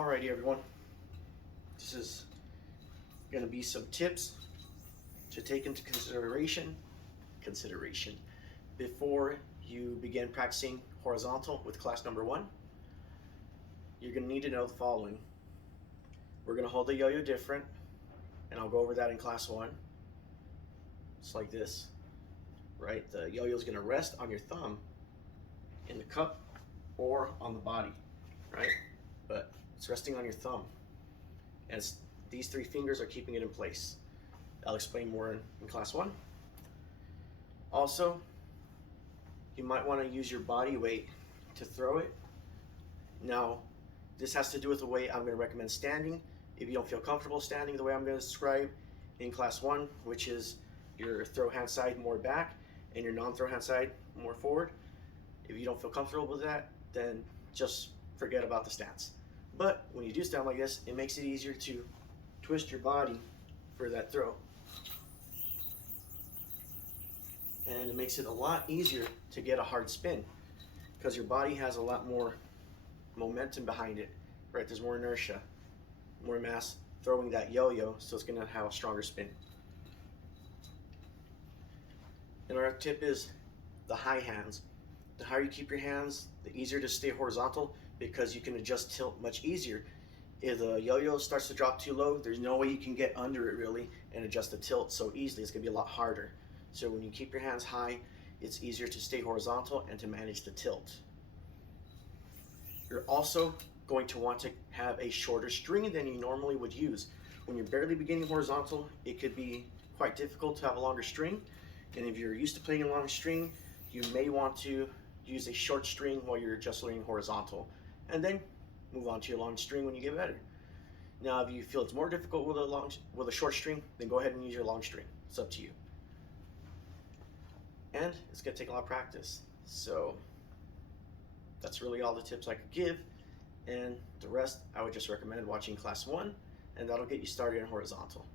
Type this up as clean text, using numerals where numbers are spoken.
Alrighty everyone, this is going to be some tips to take into consideration before you begin practicing horizontal with class number 1. You're going to need to know the following. We're going to hold the yo-yo different, and I'll go over that in class 1. It's like this, right? The yo-yo is going to rest on your thumb in the cup or on the body, right? But it's resting on your thumb, and these 3 fingers are keeping it in place. I'll explain more in class 1. Also, you might want to use your body weight to throw it. Now, this has to do with the way I'm going to recommend standing. If you don't feel comfortable standing the way I'm going to describe in class 1, which is your throw hand side more back and your non-throw hand side more forward. If you don't feel comfortable with that, then just forget about the stance. But when you do stand like this, it makes it easier to twist your body for that throw. And it makes it a lot easier to get a hard spin because your body has a lot more momentum behind it, right? There's more inertia, more mass throwing that yo-yo, so it's going to have a stronger spin. And our tip is the high hands. The higher you keep your hands, the easier to stay horizontal because you can adjust tilt much easier. If the yo-yo starts to drop too low, there's no way you can get under it really and adjust the tilt so easily. It's going to be a lot harder. So when you keep your hands high, it's easier to stay horizontal and to manage the tilt. You're also going to want to have a shorter string than you normally would use. When you're barely beginning horizontal, it could be quite difficult to have a longer string. And if you're used to playing a long string, you may want to use a short string while you're just learning horizontal, and then move on to your long string when you get better. Now, if you feel it's more difficult with a short string, then go ahead and use your long string. It's up to you. And it's going to take a lot of practice. So that's really all the tips I could give, and the rest I would just recommend watching class 1, and that'll get you started in horizontal.